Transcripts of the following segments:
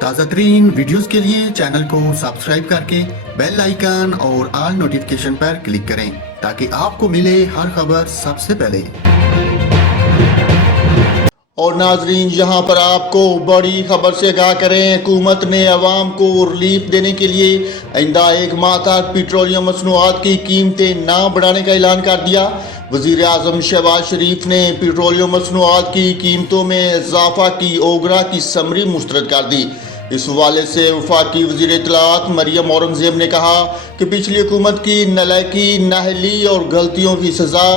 تازہ ترین ویڈیوز کے لیے چینل کو سبسکرائب کر کے بیل آئیکن اور آل نوٹیفیکیشن پر کلک کریں تاکہ آپ کو ملے ہر خبر سب سے پہلے۔ اور ناظرین، یہاں پر آپ کو بڑی خبر سے آگاہ کریں، حکومت نے عوام کو ریلیف دینے کے لیے آئندہ 1 ماہ تک پیٹرولیم مصنوعات کی قیمتیں نہ بڑھانے کا اعلان کر دیا۔ وزیر اعظم شہباز شریف نے پیٹرولیم مصنوعات کی قیمتوں میں اضافہ کی اوگرا کی سمری مسترد کر دی۔ اس حوالے سے وفاقی وزیر اطلاعات مریم اورنگزیب نے کہا کہ پچھلی حکومت کی نالائکی، نااہلی اور غلطیوں کی سزا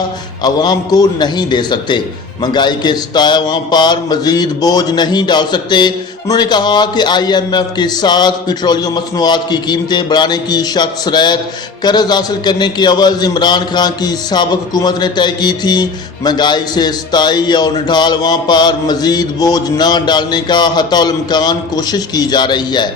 عوام کو نہیں دے سکتے، مہنگائی کے ستائے عوام پر مزید بوجھ نہیں ڈال سکتے۔ انہوں نے کہا کہ IMF کے ساتھ پیٹرولیم مصنوعات کی قیمتیں بڑھانے کی شرط شرائط قرض حاصل کرنے کے عوض عمران خان کی سابق حکومت نے طے کی تھی۔ مہنگائی سے ستائی اور نڈھال عوام پر مزید بوجھ نہ ڈالنے کا حتی الامکان کوشش کی جا رہی ہے۔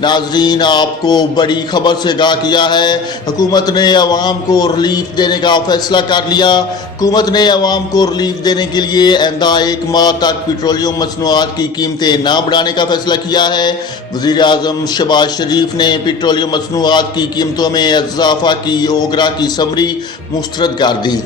ناظرین، آپ کو بڑی خبر سے آگاہ کیا ہے، حکومت نے عوام کو ریلیف دینے کا فیصلہ کر لیا۔ حکومت نے عوام کو ریلیف دینے کے لیے آئندہ 1 ماہ تک پیٹرولیم مصنوعات کی قیمتیں نہ بڑھانے کا فیصلہ کیا ہے۔ وزیر اعظم شہباز شریف نے پیٹرولیم مصنوعات کی قیمتوں میں اضافہ کی اوگرا کی سمری مسترد کر دی۔